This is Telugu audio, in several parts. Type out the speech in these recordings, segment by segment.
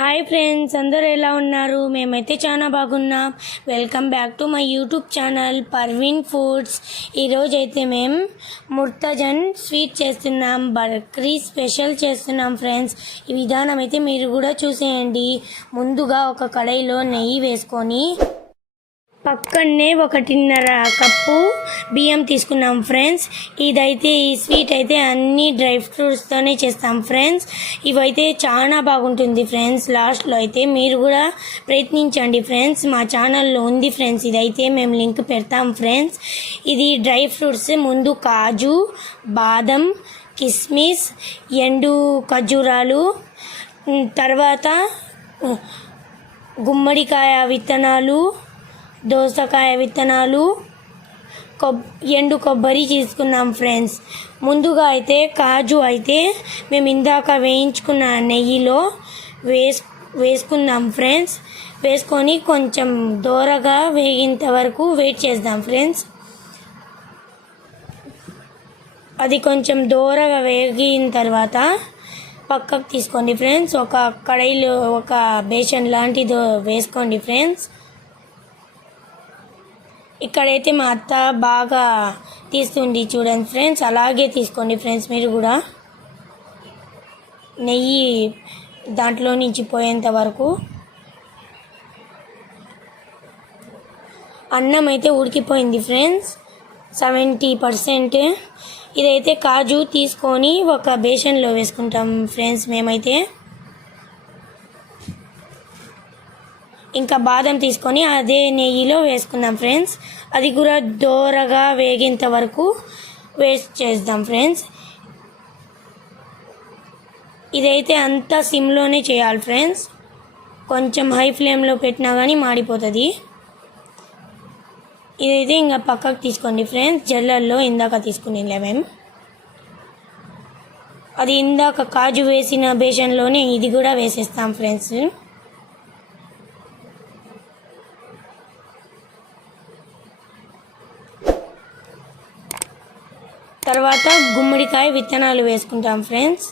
హాయ్ ఫ్రెండ్స్, అందరూ ఎలా ఉన్నారు? మేమైతే చాలా బాగున్నాం. Welcome back to my YouTube channel Parveen foods. ఈరోజు అయితే మేము ముర్తజన్ స్వీట్ చేస్తున్నాం, బక్రీ స్పెషల్ చేస్తున్నాం ఫ్రెండ్స్. ఈ విధానం అయితే మీరు కూడా చూసేయండి. ముందుగా ఒక కడాయిలో నెయ్యి వేసుకొని పక్కనే 1.5 కప్పు బియ్యం తీసుకున్నాం ఫ్రెండ్స్. ఇదైతే ఈ స్వీట్ అయితే అన్ని డ్రై ఫ్రూట్స్తోనే చేస్తాం ఫ్రెండ్స్. ఇవైతే చాలా బాగుంటుంది ఫ్రెండ్స్. లాస్ట్లో అయితే మీరు కూడా ప్రయత్నించండి ఫ్రెండ్స్. మా ఛానల్లో ఉంది ఫ్రెండ్స్, ఇదైతే మేము లింక్ పెడతాం ఫ్రెండ్స్. ఇది డ్రై ఫ్రూట్స్, ముందు కాజు, బాదం, కిస్మిస్, ఎండు ఖర్జూరాలు, తర్వాత గుమ్మడికాయ విత్తనాలు, దోసకాయ విత్తనాలు, ఎండు కొబ్బరి తీసుకున్నాం ఫ్రెండ్స్. ముందుగా అయితే కాజు అయితే మేము ఇందాక వేయించుకున్న నెయ్యిలో వేసుకుందాం ఫ్రెండ్స్. వేసుకొని కొంచెం దోరగా వేగేంత వరకు వెయిట్ చేద్దాం ఫ్రెండ్స్. అది కొంచెం దోరగా వేగిన తర్వాత పక్కకు తీసుకోండి ఫ్రెండ్స్. ఒక కడాయిలో ఒక బేషన్ లాంటిది వేసుకోండి ఫ్రెండ్స్. ఇక్కడైతే మా అత్త బాగా తీస్తుంది చూడండి ఫ్రెండ్స్, అలాగే తీసుకోండి ఫ్రెండ్స్. మీరు కూడా నెయ్యి దాంట్లో నుంచి పోయేంత వరకు. అన్నం అయితే ఉడికిపోయింది ఫ్రెండ్స్ 70%. ఇదైతే కాజు తీసుకొని ఒక బేషన్లో వేసుకుంటాం ఫ్రెండ్స్ మేమైతే. ఇంకా బాదం తీసుకొని అదే నెయ్యిలో వేసుకుందాం ఫ్రెండ్స్. అది కూడా దోరగా వేగేంత వరకు వేస్ట్ చేద్దాం ఫ్రెండ్స్. ఇదైతే అంతా సిమ్లోనే చేయాలి ఫ్రెండ్స్. కొంచెం హై ఫ్లేమ్లో పెట్టినా కానీ మాడిపోతుంది. ఇదైతే ఇంకా పక్కకు తీసుకోండి ఫ్రెండ్స్. జల్లల్లో ఇందాక తీసుకునేలే మేము. అది ఇందాక కాజు వేసిన బేషన్లోనే ఇది కూడా వేసేస్తాం ఫ్రెండ్స్. తర్వాత గుమ్మడికాయ విత్తనాలు వేసుకుంటాం ఫ్రెండ్స్.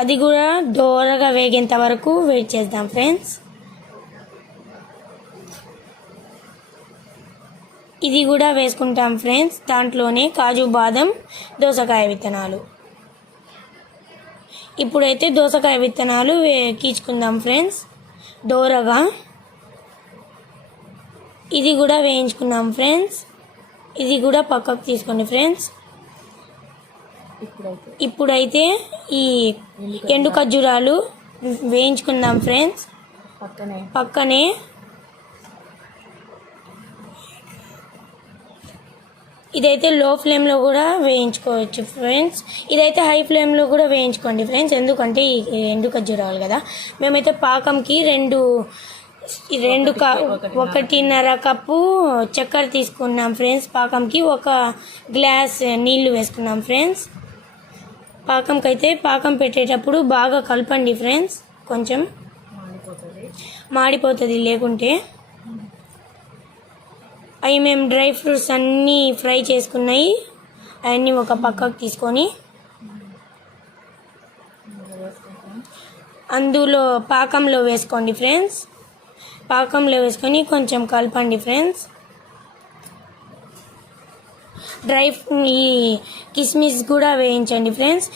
అది కూడా దోరగా వేగేంత వరకు వెయిట్ చేద్దాం ఫ్రెండ్స్. ఇది కూడా వేసుకుంటాం ఫ్రెండ్స్. దాంట్లోనే కాజు, బాదం, దోసకాయ విత్తనాలు. ఇప్పుడైతే దోసకాయ విత్తనాలు కీచుకుందాం ఫ్రెండ్స్ దోరగా. ఇది కూడా వేయించుకుందాం ఫ్రెండ్స్. ఇది కూడా పక్కకు తీసుకోండి ఫ్రెండ్స్. ఇప్పుడైతే ఈ ఎండు ఖర్జూరాలు వేయించుకుందాం ఫ్రెండ్స్ పక్కనే. ఇదైతే లో ఫ్లేమ్లో కూడా వేయించుకోవచ్చు ఫ్రెండ్స్. ఇదైతే హై ఫ్లేమ్లో కూడా వేయించుకోండి ఫ్రెండ్స్, ఎందుకంటే ఈ ఎండు ఖర్జూరాలు కదా. మేమైతే పాకంకి 1.5 కప్పు చక్కెర తీసుకున్నాం ఫ్రెండ్స్. పాకంకి 1 గ్లాస్ నీళ్లు వేసుకున్నాం ఫ్రెండ్స్. పాకం పెట్టేటప్పుడు బాగా కలపండి ఫ్రెండ్స్, కొంచెం మాడిపోతుంది లేకుంటే. అవి మేము డ్రై ఫ్రూట్స్ అన్నీ ఫ్రై చేసుకున్నాయి, అవన్నీ ఒక పక్కకు తీసుకొని అందులో పాకంలో వేసుకోండి ఫ్రెండ్స్. పాకంలో వేసుకొని కొంచెం కలపండి ఫ్రెండ్స్. ఈ కిస్మిస్ కూడా వేయించండి ఫ్రెండ్స్.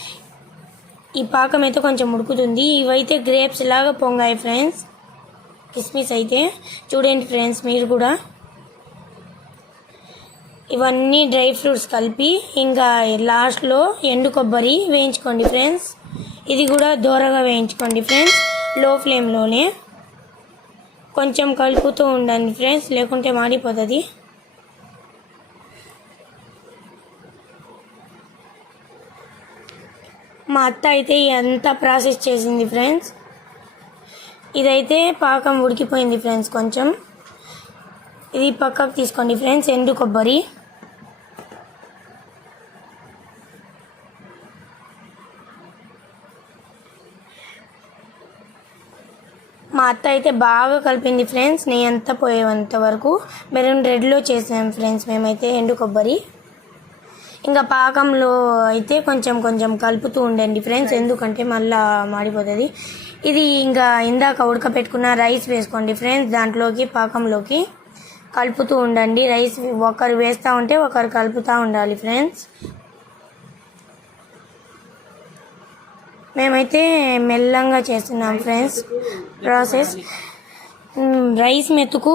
ఈ పాకం అయితే కొంచెం ఉడుకుతుంది. ఇవైతే గ్రేప్స్ లాగా పొంగాయి ఫ్రెండ్స్. కిస్మిస్ అయితే చూడండి ఫ్రెండ్స్ మీరు కూడా. ఇవన్నీ డ్రై ఫ్రూట్స్ కలిపి ఇంకా లాస్ట్లో ఎండు కొబ్బరి వేయించుకోండి ఫ్రెండ్స్. ఇది కూడా దోరగా వేయించుకోండి ఫ్రెండ్స్, లో ఫ్లేమ్లోనే. కొంచెం కలుపుతూ ఉండండి ఫ్రెండ్స్, లేకుంటే మాడిపోతుంది. మా అత్త అయితే అంతా ప్రాసెస్ చేసింది ఫ్రెండ్స్. ఇదైతే పాకం ఉడికిపోయింది ఫ్రెండ్స్ కొంచెం. ఇది పక్కకు తీసుకోండి ఫ్రెండ్స్. ఎండు కొబ్బరి, మా అత్త అయితే బాగా కలిపింది ఫ్రెండ్స్. నెయ్యి అంతా పోయేంత వరకు మెరూన్ రెడ్లో చేసాం ఫ్రెండ్స్ మేమైతే ఎండు కొబ్బరి. ఇంకా పాకంలో అయితే కొంచెం కొంచెం కలుపుతూ ఉండండి ఫ్రెండ్స్, ఎందుకంటే మళ్ళీ మాడిపోతుంది. ఇది ఇంకా ఇందాక ఉడకపెట్టుకున్న రైస్ వేసుకోండి ఫ్రెండ్స్, దాంట్లోకి పాకంలోకి కలుపుతూ ఉండండి. రైస్ ఒకరు వేస్తూ ఉంటే ఒకరు కలుపుతూ ఉండాలి ఫ్రెండ్స్. మేమైతే మెల్లంగా చేస్తున్నాం ఫ్రెండ్స్ ప్రాసెస్. రైస్ మెతుకు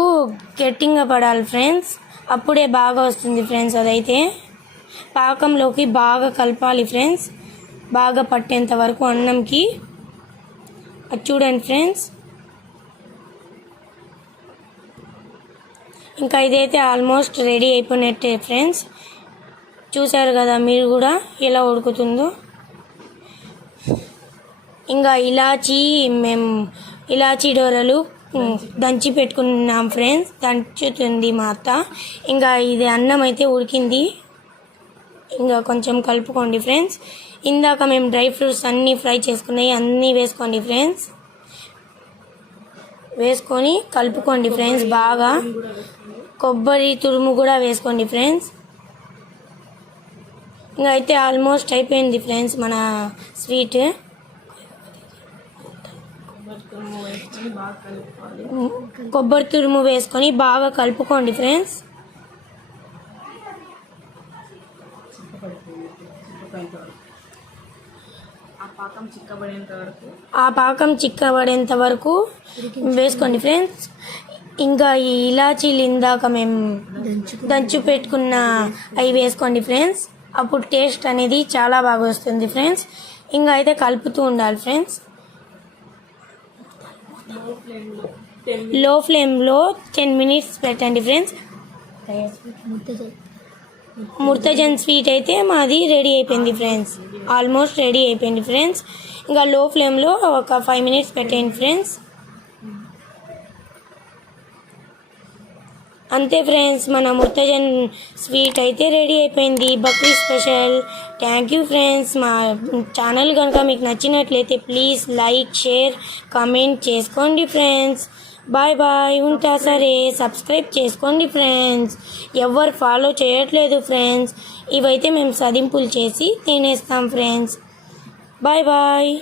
గట్టిగా పడాలి ఫ్రెండ్స్, అప్పుడే బాగా వస్తుంది ఫ్రెండ్స్. అదైతే పాకంలోకి బాగా కలపాలి ఫ్రెండ్స్, బాగా పట్టేంత వరకు అన్నంకి. అది చూడండి ఫ్రెండ్స్. ఇంకా ఇదైతే ఆల్మోస్ట్ రెడీ అయిపోయినట్టే ఫ్రెండ్స్. చూసారు కదా మీరు కూడా ఎలా ఉడుకుతుందో. ఇంకా మేము ఇలాచీ డోరలు దంచి పెట్టుకున్నాం ఫ్రెండ్స్, దంచుతుంది మా అత్త. ఇంకా ఇది అన్నం అయితే ఉడికింది, ఇంకా కొంచెం కలుపుకోండి ఫ్రెండ్స్. ఇందాక మేము డ్రై ఫ్రూట్స్ అన్నీ ఫ్రై చేసుకున్నాయి అన్నీ వేసుకోండి ఫ్రెండ్స్, వేసుకొని కలుపుకోండి ఫ్రెండ్స్ బాగా. కొబ్బరి తురుము కూడా వేసుకోండి ఫ్రెండ్స్. ఇంకా అయితే ఆల్మోస్ట్ అయిపోయింది ఫ్రెండ్స్ మన స్వీట్. కొబ్బరి తురుము వేసుకొని బాగా కలుపుకోండి ఫ్రెండ్స్. ఆ పాకం చిక్కబడేంత వరకు వేసుకోండి ఫ్రెండ్స్. ఇంకా ఈ ఇలాచీలు ఇందాక మేము దంచి పెట్టుకున్న అవి వేసుకోండి ఫ్రెండ్స్, అప్పుడు టేస్ట్ అనేది చాలా బాగా వస్తుంది ఫ్రెండ్స్. ఇంకా అయితే కలుపుతూ ఉండాలి ఫ్రెండ్స్. లో ఫ్లేమ్లో 10 minutes పెట్టండి ఫ్రెండ్స్. ముర్తజన్ స్వీట్ అయితే మాది రెడీ అయిపోయింది ఫ్రెండ్స్, ఆల్మోస్ట్ రెడీ అయిపోయింది ఫ్రెండ్స్. ఇంకా లో ఫ్లేమ్లో ఒక 5 minutes పెట్టండి ఫ్రెండ్స్. అంతే ఫ్రెండ్స్, మన ముర్తజన్ స్వీట్ అయితే రెడీ అయిపోయింది, Bakrid special. Thank you friends. మా ఛానల్ కనుక మీకు నచ్చినట్లయితే ప్లీజ్ లైక్, షేర్, కామెంట్ చేసుకోండి ఫ్రెండ్స్. బాయ్ బాయ్, ఉంటా సరే. సబ్స్క్రైబ్ చేసుకోండి ఫ్రెండ్స్, ఎవరు ఫాలో చేయట్లేదు ఫ్రెండ్స్. ఇవైతే మేము సదింపులు చేసి తినేస్తాం ఫ్రెండ్స్. Bye bye.